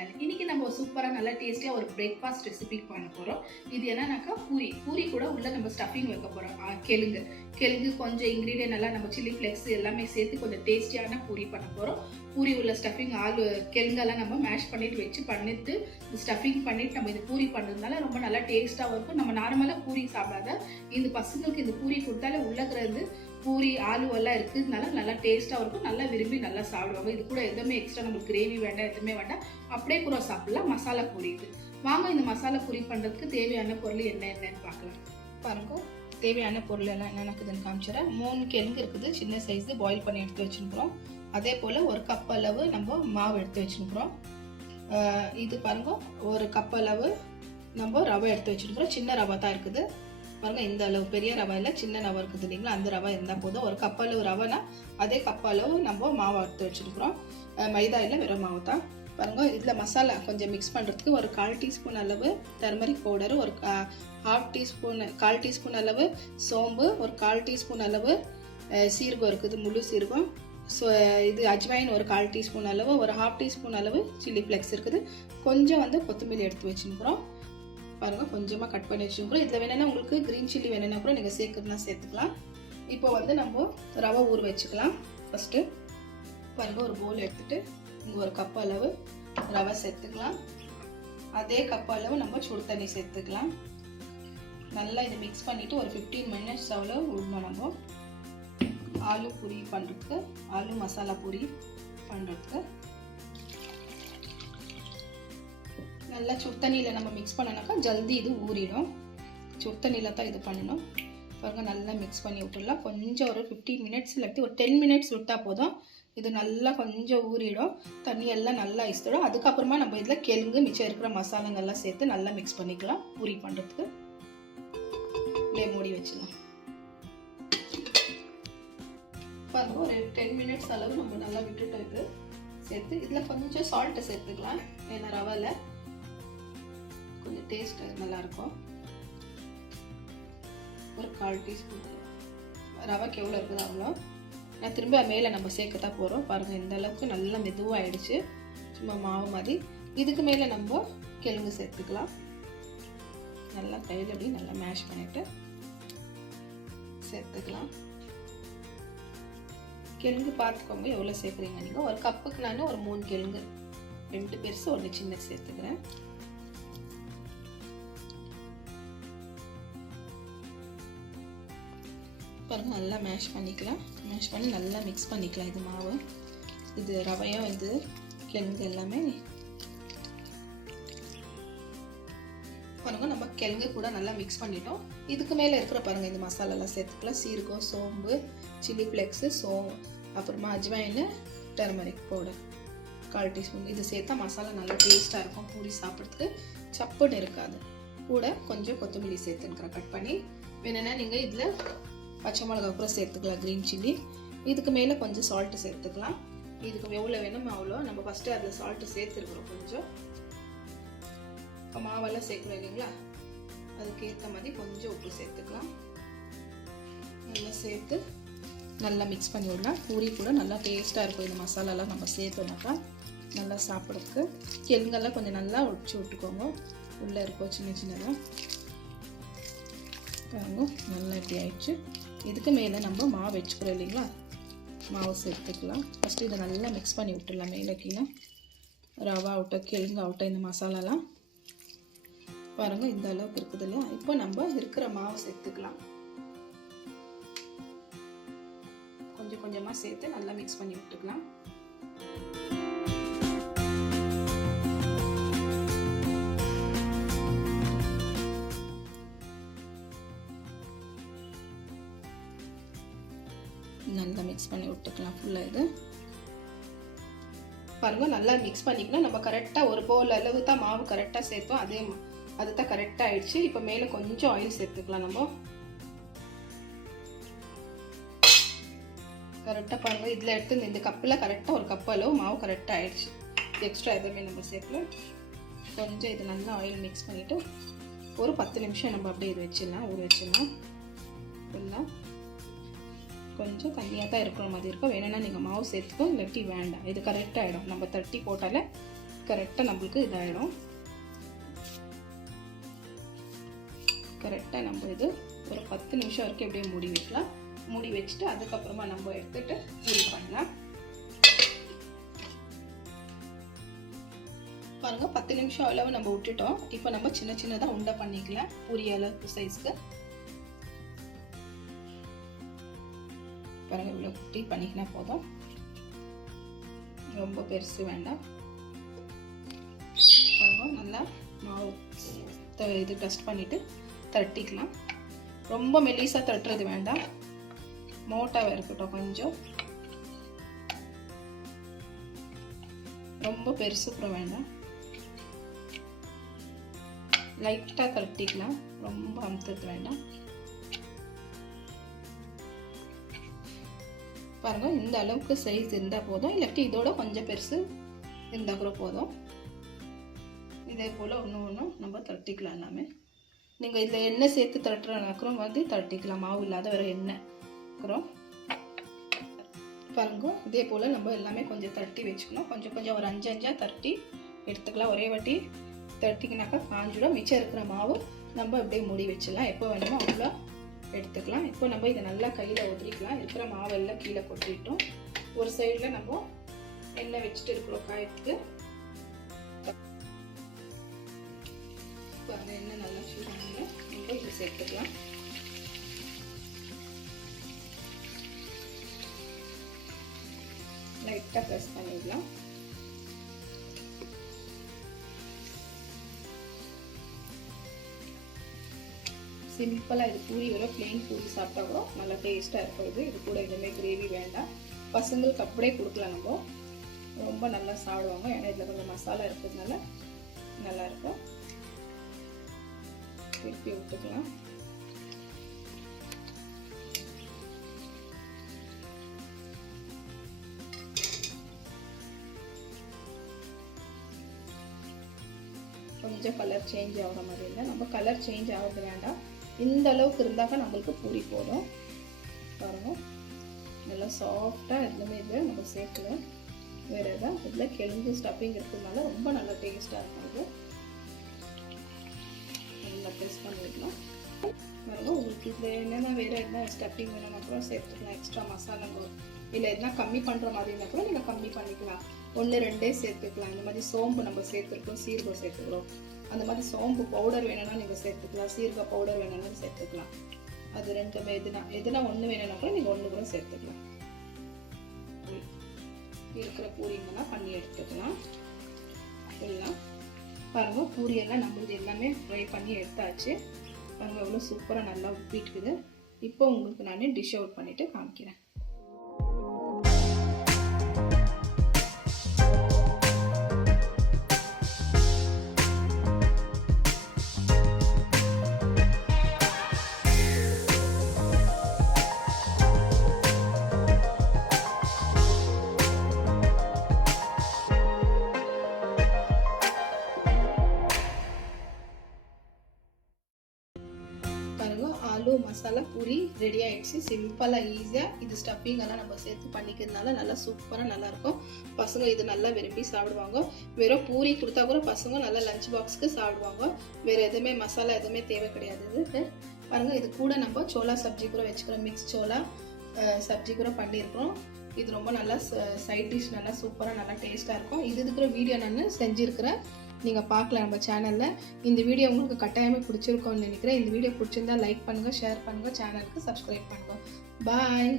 Channel. இன்னைக்கு நம்ம சூப்பரா நல்லா டேஸ்டியா ஒரு பிரேக்ஃபாஸ்ட் ரெசிபி பண்ண போறோம். இது என்னன்னாக்கா பூரி கூட உள்ள நம்ம ஸ்டஃபிங் வைக்க போறோம். கெழுங்கு கொஞ்சம் இன்கிரீடியன்ட் எல்லாம் நம்ம சில்லி ஃப்ளெக்ஸ் எல்லாமே சேர்த்து கொஞ்சம் டேஸ்டியான பூரி பண்ண போறோம். பூரி உள்ள ஸ்டஃபிங் கெழுங்கெல்லாம் நம்ம மேஷ் பண்ணிட்டு ஸ்டஃபிங் பண்ணிட்டு நம்ம இது பூரி பண்ணுறதுனால ரொம்ப நல்லா டேஸ்டாகவும் இருக்கும். நம்ம நார்மலாக பூரி சாப்பிடாத இந்த பசங்களுக்கு இந்த பூரி கொடுத்தாலே உள்ளக்கிறது பூரி ஆலு எல்லாம் இருக்கிறதுனால நல்லா டேஸ்ட்டாக இருக்கும். நல்லா விரும்பி நல்லா சாப்பிடுவாங்க. இது கூட எதுவுமே எக்ஸ்ட்ரா நம்மளுக்கு கிரேவி வேண்டாம், எதுவுமே வேண்டாம், அப்படியே கூட சாப்பிடலாம். மசாலா பூரி இது. வாங்க இந்த மசாலா பூரி பண்ணுறதுக்கு தேவையான பொருள் என்னன்னு பார்க்கலாம். பாருங்க, தேவையான பொருள் எல்லாம் என்னென்னக்குதுன்னு காமிச்சிடறேன். 3 கெழுங்கு இருக்குது, சின்ன சைஸு, பாயில் பண்ணி எடுத்து வச்சுருக்குறோம். அதே போல் 1 கப் அளவு நம்ம மாவு எடுத்து வச்சுருக்குறோம். இது பாருங்க, 1 கப் அளவு நம்ம ரவை எடுத்து வச்சுருக்குறோம். சின்ன ரவை தான் இருக்குது பாருங்க. இந்த அளவு பெரிய ரவை இல்லை, சின்ன ரவை இருக்குது இல்லைங்களா, அந்த ரவை இருந்தால் போதும். 1 கப் அளவு ரவைனா அதே கப் அளவு நம்ம மாவு எடுத்து வச்சுருக்குறோம். மைதா இல்லை, வெறும் மாவு தான். பாருங்க, இதில் மசாலா கொஞ்சம் மிக்ஸ் பண்ணுறதுக்கு 1/4 டீஸ்பூன் அளவு டர்மரிக் பவுடரு, 1/4 டீஸ்பூன் அளவு சோம்பு, 1/4 டீஸ்பூன் அளவு சீரகம் இருக்குது, முழு சீரகம். ஸோ இது அஜ்வைன் 1/4 டீஸ்பூன் அளவு, 1/2 டீஸ்பூன் அளவு சில்லி ஃப்ளெக்ஸ் இருக்குது. கொஞ்சம் கொத்தமல்லி எடுத்து வச்சுருக்குறோம். பாருங்க, கொஞ்சமாக கட் பண்ணி வச்சுருக்கோம். இதில் வேணும்னா உங்களுக்கு க்ரீன் சில்லி வேணும்னா கூட நீங்கள் சேர்த்துக்கலாம். இப்போ நம்ம ரவை ஊற வச்சுக்கலாம். ஃபஸ்ட்டு பாருங்க, ஒரு பவுல் எடுத்துகிட்டு இங்கே 1 கப் அளவு ரவை சேர்த்துக்கலாம். அதே கப் அளவு நம்ம சுடு தண்ணி சேர்த்துக்கலாம். நல்லா இதை மிக்ஸ் பண்ணிவிட்டு ஒரு 15 மினிட்ஸ் அவ்வளோ விடணும். நம்ம ஆலு பூரி பண்ணுறதுக்கு, ஆலு மசாலா பூரி பண்ணுறதுக்கு நல்லா சுடு தண்ணியில் நம்ம மிக்ஸ் பண்ணனாக்கா ஜல்தி இது ஊறிடும். சுடு தண்ணியில் தான் இது பண்ணணும். பாருங்கள், நல்லா மிக்ஸ் பண்ணி விட்டுடலாம். கொஞ்சம் ஒரு 15 மினிட்ஸ் இல்லாட்டி ஒரு 10 மினிட்ஸ் விட்டால் போதும். இது நல்லா கொஞ்சம் ஊறிடும், தண்ணியெல்லாம் நல்லா இஸ்திடும். அதுக்கப்புறமா நம்ம இதில் கெழுங்கு மிச்சம் இருக்கிற மசாலாங்கள்லாம் சேர்த்து நல்லா மிக்ஸ் பண்ணிக்கலாம். பூரி பண்ணுறதுக்கு மூடி வச்சிடலாம். பாருங்கள், ஒரு 10 மினிட்ஸ் அளவு நம்ம நல்லா விட்டுட்டு இது சேர்த்து இதில் கொஞ்சம் சால்ட்டு சேர்த்துக்கலாம். ஏன்னா ரவையில் கொஞ்சம் டேஸ்ட் நல்லாயிருக்கும். ஒரு 1/4 டீஸ்பூன் ரவைக்கு எவ்வளோ இருக்குது அவ்வளோ. நான் திரும்ப மேலே நம்ம சேர்க்க தான் போகிறோம். பாருங்கள், இந்த அளவுக்கு நல்லா மெதுவாகிடுச்சு, சும்மா மாவு மாதிரி. இதுக்கு மேலே நம்ம கெழுங்கு சேர்த்துக்கலாம். நல்லா கையில் அப்படி நல்லா மேஷ் பண்ணிவிட்டு சேர்த்துக்கலாம். கெழுங்கு பார்த்துக்கோங்க எவ்வளோ சேர்க்குறீங்க நீங்கள். 1 கப்புக்கு நான் ஒரு 3 கெழுங்கு, 2 பெருசு 1 சின்ன சேர்த்துக்கிறேன். பாருங்கள், நல்லா மேஷ் பண்ணிக்கலாம். மேஷ் பண்ணி நல்லா மிக்ஸ் பண்ணிக்கலாம். இது மாவு, இது ரவையும், இது கெழுங்கு எல்லாமே. பாருங்கள், நம்ம கெழுங்கு கூட நல்லா மிக்ஸ் பண்ணிட்டோம். இதுக்கு மேலே இருக்கிற பாருங்கள் இந்த மசாலாலாம் சேர்த்துக்கலாம். சீரகம், சோம்பு, சில்லி ஃப்ளெக்ஸு, அப்புறமா அஜ்வைனு, டர்மரிக் பவுடர் 1/4 டீஸ்பூன். இது சேர்த்தா மசாலா நல்லா டேஸ்ட்டாக இருக்கும். பூரி சாப்பிட்றதுக்கு சப்புன்னு இருக்காது. கூட கொஞ்சம் கொத்தமல்லி சேர்த்துக்கிறேன் கட் பண்ணி. வேணும்னா நீங்கள் இதில் பச்சை மிளகா கூட சேர்த்துக்கலாம், க்ரீன் சில்லி. இதுக்கு மேலே கொஞ்சம் சால்ட்டு சேர்த்துக்கலாம். இதுக்கு எவ்வளோ வேணுமோ அவ்வளோ. நம்ம ஃபஸ்ட்டு அதில் சால்ட்டு சேர்த்துருக்குறோம் கொஞ்சம். இப்போ மாவெல்லாம் சேர்க்குறோம் இல்லைங்களா, அதுக்கேற்ற மாதிரி கொஞ்சம் உப்பு சேர்த்துக்கலாம். நல்லா சேர்த்து நல்லா மிக்ஸ் பண்ணி விடலாம். பூரி கூட நல்லா டேஸ்ட்டாக இருக்கும். இந்த மசாலாலாம் நம்ம சேர்த்தோம்னாக்கா நல்லா சாப்பிட்றதுக்கு. கெழுங்கெல்லாம் கொஞ்சம் நல்லா உடச்சி விட்டுக்கோங்க, உள்ளே இருக்கும் சின்ன சின்னதாக. பாருங்க, நல்லா இப்படி ஆயிடுச்சு. இதுக்கு மேலே நம்ம மாவு வச்சுக்கிறோம் இல்லைங்களா, மாவு சேர்த்துக்கலாம். ஃபஸ்ட்டு இதை நல்லா மிக்ஸ் பண்ணி விட்டுடலாம். மேலே கீழே ரவா ஆகட்டும், கெழுங்கு ஆகட்டும், இந்த மசாலாலாம் பாருங்கள் இந்த அளவுக்கு இருக்குது இல்லையா. இப்போ நம்ம இருக்கிற மாவு சேர்த்துக்கலாம். கொஞ்சம் கொஞ்சமாக சேர்த்து நல்லா மிக்ஸ் பண்ணி விட்டுக்கலாம். நல்லா மிக்ஸ் பண்ணி விட்டுக்கலாம் ஃபுல்லாக. இது பாருங்கள், நல்லா மிக்ஸ் பண்ணிக்கலாம். நம்ம கரெக்டாக ஒரு பவுல் அளவு தான் மாவு கரெக்டாக சேர்த்தோம். அது தான் கரெக்டாக ஆயிடுச்சு. இப்போ மேலே கொஞ்சம் ஆயில் சேர்த்துக்கலாம். நம்ம கரெக்டாக பாருங்கள், இதில் எடுத்து இந்த கப்பில் கரெக்டாக 1 கப் அளவு மாவு கரெக்டாக ஆயிடுச்சு. எக்ஸ்ட்ரா எதுவுமே நம்ம சேர்க்கல. கொஞ்சம் இது நல்லா ஆயில் மிக்ஸ் பண்ணிவிட்டு ஒரு 10 நிமிஷம் நம்ம அப்படியே இது வச்சிடலாம், ஊற வச்சிடலாம். ஃபுல்லாக கொஞ்சம் தண்ணியாக தான் இருக்கிற மாதிரி இருக்கும். வேணும்னா நீங்கள் மாவு சேர்த்துக்கோ, இல்லாட்டி வேண்டாம். இது கரெக்டாக ஆகிடும். நம்ம தட்டி போட்டாலே கரெக்டாக நம்மளுக்கு இதாகிடும். கரெக்டாக நம்ம இது ஒரு 10 நிமிஷம் வரைக்கும் எப்படியே மூடி வைக்கலாம். மூடி வச்சுட்டு அதுக்கப்புறமா நம்ம எடுத்துட்டு பூரி பண்ணலாம். பாருங்க 10 நிமிஷம் அளவு நம்ம விட்டுட்டோம். இப்போ நம்ம சின்ன சின்னதாக உண்டை பண்ணிக்கலாம் பூரி அளவுக்கு சைஸ்க்கு. பாருங்க இவ்வளோ குட்டி பண்ணிக்கினா போதும், ரொம்ப பெருசு வேண்டாம். பாருங்க நல்லா மாவு இது டஸ்ட் பண்ணிட்டு தட்டிக்கலாம். ரொம்ப மெலிசாக தட்டுறது வேண்டாம், மோட்டாக இருக்கட்டும். கொஞ்சம் ரொம்ப பெருசு கூட வேண்டாம், லைட்டாக தட்டிக்கலாம், ரொம்ப அமுத்துறது வேண்டாம். பாருங்க இந்த அளவுக்கு சைஸ் இருந்தால் போதும், இல்லாட்டி இதோட கொஞ்சம் பெருசு இருந்தால் கூட போதும். இதே போல் ஒன்று நம்ம தட்டிக்கலாம் எல்லாமே. நீங்கள் இதில் எண்ணெய் சேர்த்து தட்டுறனாக்கிறோம் வந்து தட்டிக்கலாம், மாவு இல்லாத வேறு எண்ணெய் இருக்கிறோம். பாருங்க இதே போல் நம்ம எல்லாமே கொஞ்சம் தட்டி வச்சுக்கணும். கொஞ்சம் கொஞ்சம் ஒரு 5 தட்டி எடுத்துக்கலாம். ஒரே வாட்டி தட்டிக்கினாக்கா காஞ்சிடும். மிச்சம் இருக்கிற மாவு நம்ம அப்படியே மூடி வச்சிடலாம். எப்போ வேணுமோ அவ்வளோ எடுத்துக்கலாம். இப்போ நம்ம இதை நல்லா கையில் ஒதுரிக்கலாம். இருக்கிற மாவெல்லாம் கீழே கொட்டிட்டோம். ஒரு சைடில் நம்ம எண்ணெய் வச்சுட்டு இருக்கிறோம் காயத்துக்கு. எண்ணெய் நல்லா சூடானது நம்ம இதை சேர்த்துக்கலாம். லைட்டாக ப்ரெஸ் பண்ணிடலாம். சிம்பிளாக இது பூரி வர பிளெயின் பூரி சாப்பிட்டா கூட நல்லா டேஸ்ட்டாக இருக்கும். இது கூட எதுவுமே கிரேவி வேண்டாம். பசங்களுக்கு அப்படியே கொடுக்கலாம், நம்ம ரொம்ப நல்லா சாப்பிடுவாங்க. ஏன்னா இதில் கொஞ்சம் மசாலா இருக்கிறதுனால நல்லாயிருக்கும். திருப்பி விட்டுக்கலாம். கொஞ்சம் கலர் சேஞ்ச் ஆகிற மாதிரி இல்லை, நம்ம கலர் சேஞ்ச் ஆகிறது வேண்டாம். இந்த அளவுக்கு இருந்தாக்க நம்மளுக்கு பூரி போதும். பாருங்க நல்லா சாஃப்டாக எதுவுமே இது நம்ம சேர்க்கலாம். வேறு எதாவது இதில் கிழங்கு ஸ்டஃபிங் இருக்கிறதுனால ரொம்ப நல்லா டேஸ்ட்டாக இருக்கும். அது நல்லா டேஸ்ட் பண்ணிக்கலாம். பாருங்க உங்களுக்கு இதில் என்னென்ன வேறு எதுனா ஸ்டஃபிங் வேணும்னா கூட சேர்த்துக்கலாம். எக்ஸ்ட்ரா மசாலாங்க இல்லை எதுனா கம்மி பண்ணுற மாதிரினா கூட நீங்கள் கம்மி பண்ணிக்கலாம். 1-2 சேர்த்துக்கலாம். இந்த மாதிரி சோம்பு நம்ம சேர்த்துருக்கோம், சீரகம் சேர்த்துக்கிறோம். அந்த மாதிரி சோம்பு பவுடர் வேணும்னா நீங்கள் சேர்த்துக்கலாம், சீரக பவுடர் வேணும்னா சேர்த்துக்கலாம். அது ரெண்டுமே எதுனா ஒன்று வேணும்னா கூட நீங்கள் ஒன்று கூட சேர்த்துக்கலாம். இருக்கிற பூரிங்கெல்லாம் பண்ணி எடுத்துக்கலாம். எல்லாம் பாருங்க பூரியெல்லாம் நம்மளது எல்லாமே ஃப்ரை பண்ணி எடுத்தாச்சு. பாருங்க எவ்வளோ சூப்பராக நல்லா உப்பிட்டுக்குது. இப்போ உங்களுக்கு நான் டிஷ் அவுட் பண்ணிவிட்டு காமிக்கிறேன். ஆலு மசாலா பூரி ரெடி ஆயிடுச்சு. சிம்பிளாக ஈஸியாக இது ஸ்டஃபிங் எல்லாம் நம்ம சேர்த்து பண்ணிக்கிறதுனால நல்லா சூப்பராக நல்லாயிருக்கும். பசங்க இது நல்லா விரும்பி சாப்பிடுவாங்க. வெறும் பூரி கொடுத்தா கூட பசங்க நல்லா லஞ்ச் பாக்ஸ்க்கு சாப்பிடுவாங்க. வேறு எதுவுமே மசாலா எதுவுமே தேவை கிடையாது. இது பாருங்கள், இது கூட நம்ம சோளா சப்ஜி கூட வச்சுக்கிறோம். மிக்ஸ் சோளா சப்ஜி கூட பண்ணியிருக்கிறோம். இது ரொம்ப நல்லா சைட் டிஷ், நல்லா சூப்பராக நல்லா டேஸ்ட்டாக இருக்கும். இது இருக்கிற வீடியோ நான் செஞ்சுருக்கிறேன், நீங்கள் பார்க்கலாம் நம்ம சேனலில். இந்த வீடியோ உங்களுக்கு கட்டாயமாக பிடிச்சிருக்கோன்னு நினைக்கிறேன். இந்த வீடியோ பிடிச்சிருந்தா லைக் பண்ணுங்கள், ஷேர் பண்ணுங்கள், சேனலுக்கு சப்ஸ்கிரைப் பண்ணுங்கள். பாய்.